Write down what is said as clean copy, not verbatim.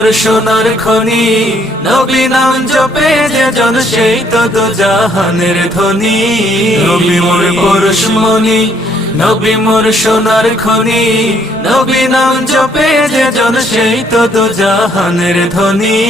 সোনার খনি, নবী নাম জপে যে জন সেই তো দু জাহানের ধনী। নবী মোর পরশমণি, নবী মোর সোনার খনি, নবী নাম জপে যে জন সেই তো দু জাহানের ধনী।